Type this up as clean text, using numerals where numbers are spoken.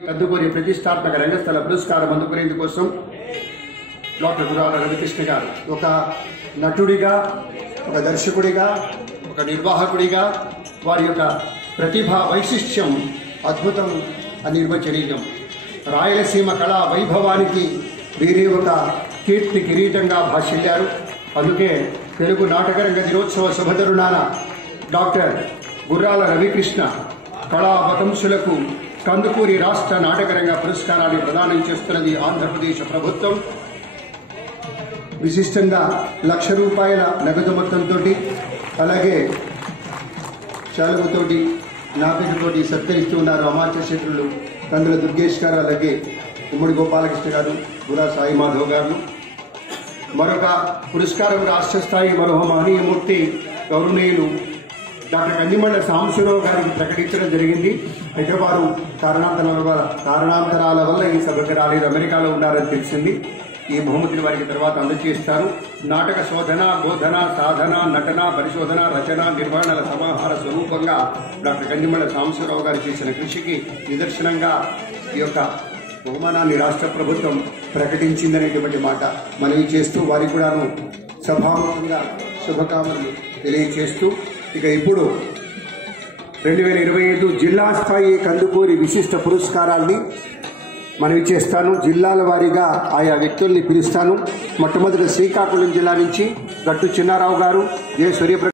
కందుకూరి ప్రతిష్టాత్మక రంగస్థల పురస్కారం అందుకునేందుకోసం డాక్టర్ గురాల రవికృష్ణ గారు ఒక నటుడిగా, ఒక దర్శకుడిగా, ఒక నిర్వాహకుడిగా వారి యొక్క ప్రతిభా వైశిష్ట్యం అద్భుతం, అనిర్వచనీయం. రాయలసీమ కళా వైభవానికి వీరే ఒక కీర్తి కిరీటంగా భాషిల్లారు. అందుకే తెలుగు నాటకరంగ దినోత్సవ శుభతరుణాన డాక్టర్ గుర్రాల రవికృష్ణ కళావతంసులకు కందుకూరి రాష్ట్ర నాటకరంగ పురస్కారాన్ని ప్రదానం చేస్తున్నది ఆంధ్రప్రదేశ్ ప్రభుత్వం. విశిష్టంగా ₹1,00,000 నగదు మొత్తంతో, అలాగే శాలువతోటి, నాపికతోటి సత్కరిస్తూ ఉన్నారు అమాత్య శత్రులు కందుల దుర్గేష్ గారు, అలాగే ఉమ్మడి గోపాలకృష్ణ గారు, గురా సాయి మాధవ్ గారు. మరొక పురస్కారం రాష్ట్ర స్థాయి మరో మహనీయమూర్తి గౌరవనీయులు డాక్టర్ కందిమళ్ల సాంబశివరావు గారికి ప్రకటించడం జరిగింది. అయితే వారు కారణాంతరాల వల్ల ఈ సభకు రాలేదు, అమెరికాలో ఉన్నారని తెలిసింది. ఈ బహుమతిని వారికి తర్వాత అందజేస్తారు. నాటక శోధన, బోధన, సాధన, నటన, పరిశోధన, రచన, నిర్వహణల సమాహార స్వరూపంగా డాక్టర్ కందిమళ్ల సాంబశివరావు గారు చేసిన కృషికి నిదర్శనంగా ఈ యొక్క బహుమానాన్ని రాష్ట్ర ప్రభుత్వం ప్రకటించిందనేటువంటి మాట మనవి చేస్తూ వారికి కూడాను సభాముఖంగా శుభకామనలు తెలియజేస్తూ, ఇక ఇప్పుడు 2025 జిల్లా స్థాయి కందుకూరి విశిష్ట పురస్కారాల్ని మనవి చేస్తాను. జిల్లాల వారీగా ఆయా వ్యక్తుల్ని పిలుస్తాను. మొట్టమొదటి శ్రీకాకుళం జిల్లా నుంచి గట్టు చిన్నారావు గారు, జె. సూర్యప్రకాష్